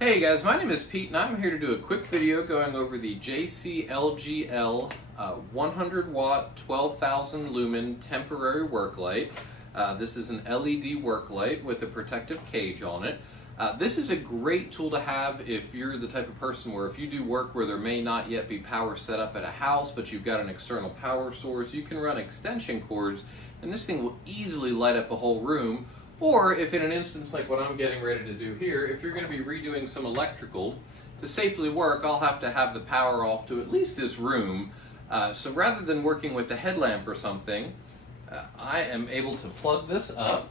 Hey guys, my name is Pete and I'm here to do a quick video going over the JC-LGL 100 watt 12,000 lumen temporary work light. This is an LED work light with a protective cage on it. This is a great tool to have if you're the type of person where if you do work where there may not yet be power set up at a house, but you've got an external power source, you can run extension cords and this thing will easily light up a whole room. Or if in an instance like what I'm getting ready to do here, if you're going to be redoing some electrical, to safely work I'll have to have the power off to at least this room. So rather than working with the headlamp or something, I am able to plug this up.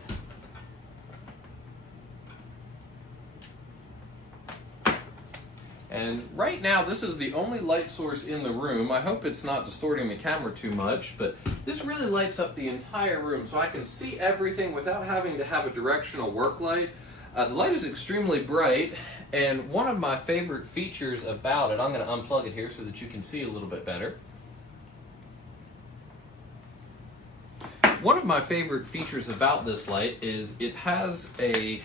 And right now this is the only light source in the room. I hope it's not distorting the camera too much, but this really lights up the entire room so I can see everything without having to have a directional work light. The light is extremely bright, and one of my favorite features about it, I'm going to unplug it here so that you can see a little bit better. One of my favorite features about this light is it has a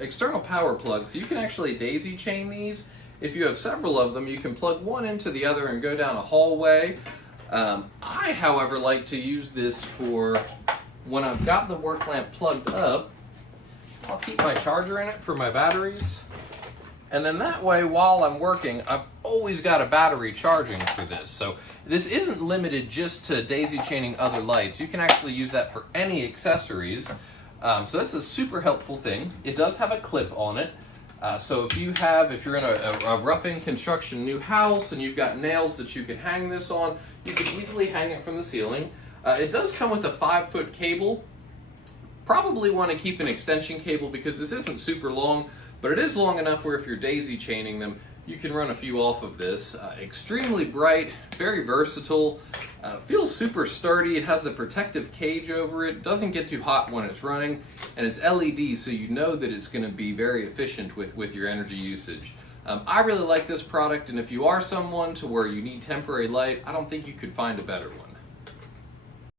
external power plug, so you can actually daisy chain these. If you have several of them, you can plug one into the other and go down a hallway. I, however, like to use this for when I've got the work lamp plugged up. I'll keep my charger in it for my batteries. And then that way, while I'm working, I've always got a battery charging for this. So this isn't limited just to daisy chaining other lights. You can actually use that for any accessories. So that's a super helpful thing. It does have a clip on it. So if you're in a rough-in construction new house and you've got nails that you can hang this on, you can easily hang it from the ceiling. It does come with a 5-foot cable. Probably want to keep an extension cable because this isn't super long, but it is long enough where if you're daisy chaining them, you can run a few off of this. Extremely bright, very versatile, feels super sturdy. It has the protective cage over it, doesn't get too hot when it's running, and it's LED, so you know that it's going to be very efficient with your energy usage. I really like this product, and if you are someone to where you need temporary light, I don't think you could find a better one.